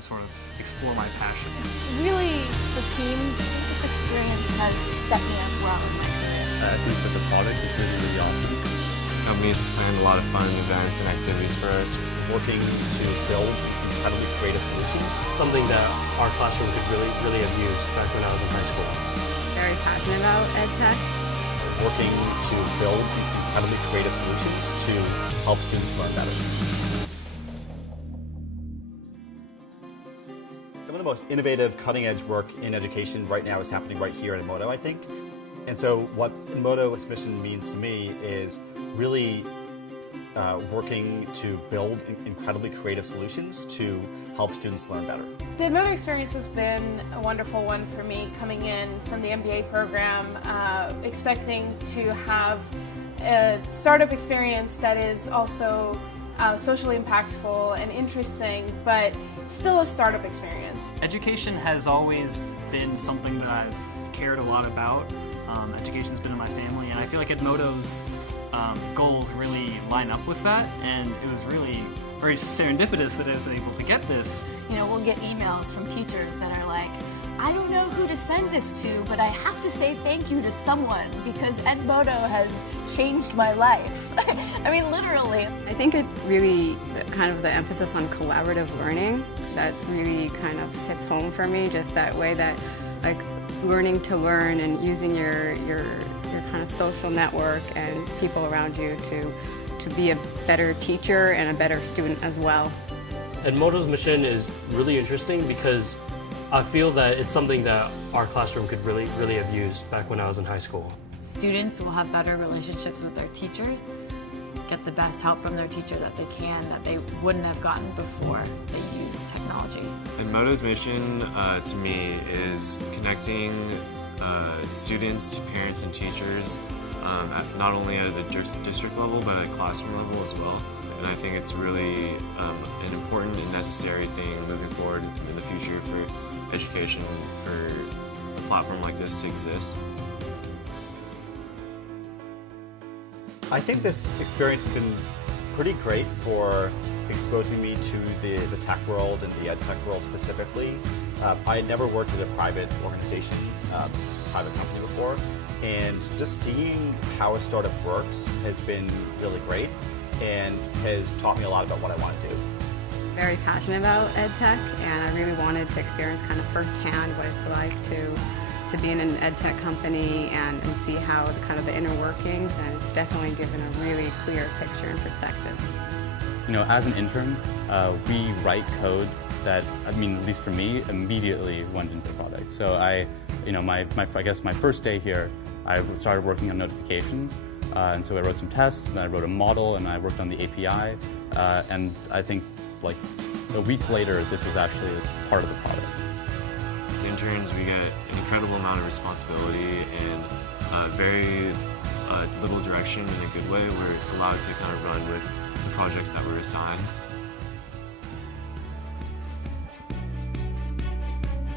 to sort of explore my passion. It's really the team. This experience has set me up well in my career. I think that the product is really, really awesome. Companies plan a lot of fun events and activities for us. Working to build incredibly creative solutions. Something that our classroom could really have used back when I was in high school. Very passionate about ed tech. Working to build incredibly creative solutions to help students learn better. Some of the most innovative, cutting-edge work in education right now is happening right here at Edmodo, I think. And so what Edmodo's mission means to me is really working to build incredibly creative solutions to help students learn better. The Edmodo experience has been a wonderful one for me, coming in from the MBA program, expecting to have a startup experience that is also socially impactful and interesting, but still a startup experience. Education has always been something that I've cared a lot about. Education's been in my family, and I feel like Edmodo's goals really line up with that, and it was really very serendipitous that I was able to get this. You know, we'll get emails from teachers that are like, I don't know who to send this to, but I have to say thank you to someone because Edmodo has changed my life. I mean, literally. I think it really, kind of the emphasis on collaborative learning, that really kind of hits home for me, just that way that, like, learning to learn and using your kind of social network and people around you to be a better teacher and a better student as well. Edmodo's mission is really interesting because I feel that it's something that our classroom could really have used back when I was in high school. Students will have better relationships with their teachers, get the best help from their teacher that they can, that they wouldn't have gotten before they used technology. Edmodo's mission to me is connecting students to parents and teachers, not only at the district level, but at classroom level as well. And I think it's really an important and necessary thing moving forward in the future for education, for a platform like this to exist. I think this experience has been pretty great for exposing me to the tech world and the ed tech world specifically. I had never worked at a private organization, private company before, and just seeing how a startup works has been really great and has taught me a lot about what I want to do. Very passionate about ed tech, and I really wanted to experience kind of firsthand what it's like to be in an ed tech company and see how the kind of the inner workings, and it's definitely given a really clear picture and perspective. You know, as an intern, we write code that, I mean, at least for me, immediately went into the product. So I guess my first day here, I started working on notifications. And so I wrote some tests, and I wrote a model, and I worked on the API. And I think like a week later, this was actually part of the product. As interns, we get an incredible amount of responsibility and very little direction in a good way. We're allowed to kind of run with the projects that we're assigned.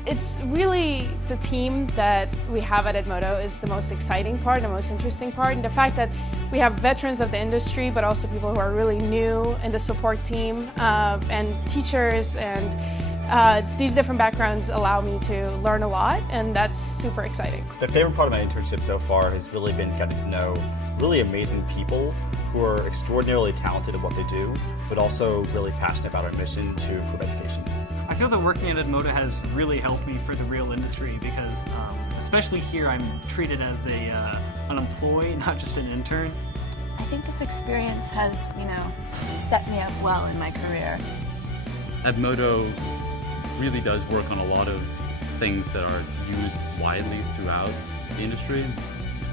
It's really the team that we have at Edmodo is the most exciting part, the most interesting part, and the fact that we have veterans of the industry, but also people who are really new in the support team, and teachers, and these different backgrounds allow me to learn a lot, and that's super exciting. The favorite part of my internship so far has really been getting to know really amazing people who are extraordinarily talented at what they do, but also really passionate about our mission to improve education. I feel that working at Edmodo has really helped me for the real industry because, especially here, I'm treated as an employee, not just an intern. I think this experience has, you know, set me up well in my career. Edmodo really does work on a lot of things that are used widely throughout the industry.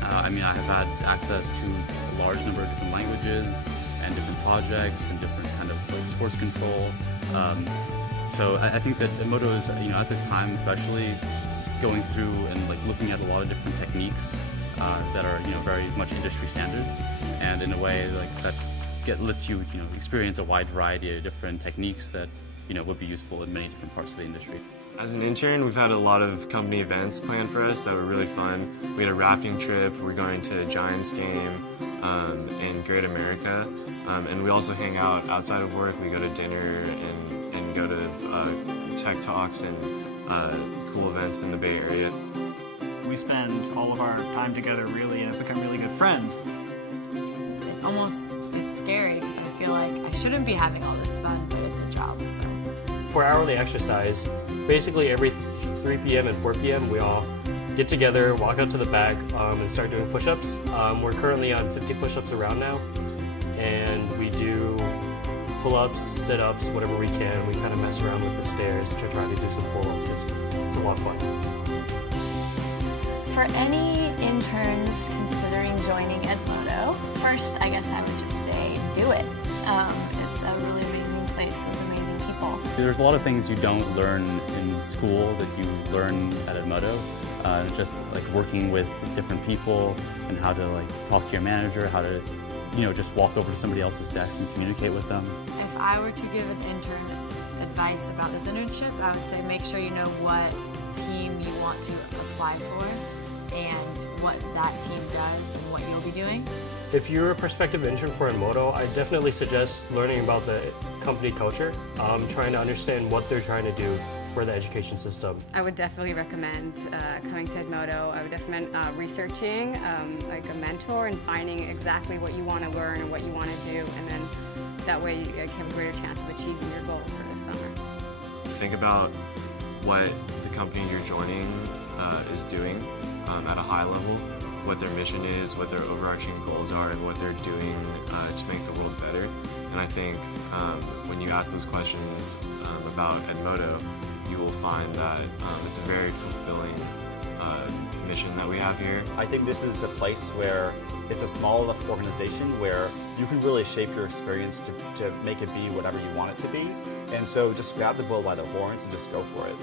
I mean, I have had access to a large number of different languages and different projects and different kind of like source control. So I think that Edmodo is, you know, at this time especially, going through and like looking at a lot of different techniques that are, you know, very much industry standards, and in a way like that lets you, you know, experience a wide variety of different techniques that, you know, would be useful in many different parts of the industry. As an intern, we've had a lot of company events planned for us that were really fun. We had a rafting trip, we're going to a Giants game in Great America, and we also hang out outside of work. We go to dinner and go to tech talks and cool events in the Bay Area. We spend all of our time together really and have become really good friends. It almost is scary because I feel like I shouldn't be having all this fun, but it's a job. So For hourly exercise, basically every 3 p.m. and 4 p.m. we all get together, walk out to the back, and start doing push-ups. We're currently on 50 push-ups around now, and we do pull-ups, sit-ups, whatever we can. We kind of mess around with the stairs to try to do some pull-ups. It's a lot of fun. For any interns considering joining Edmodo, first, I guess I would just say do it. It's a really amazing place with amazing people. There's a lot of things you don't learn in school that you learn at Edmodo. Just like working with different people and how to like talk to your manager, how to, just walk over to somebody else's desk and communicate with them. if I were to give an intern advice about this internship, I would say make sure you know what team you want to apply for and what that team does and what you'll be doing. If you're a prospective intern for Edmodo, I definitely suggest learning about the company culture, trying to understand what they're trying to do for the education system. I would definitely recommend coming to Edmodo. I would recommend researching like a mentor and finding exactly what you want to learn and what you want to do, and then that way you have a greater chance of achieving your goal for the summer. Think about what the company you're joining is doing at a high level, what their mission is, what their overarching goals are, and what they're doing to make the world better. And I think when you ask those questions about Edmodo, you will find that it's a very fulfilling mission that we have here. I think this is a place where it's a small enough organization where you can really shape your experience to make it be whatever you want it to be. And so just grab the bull by the horns and just go for it.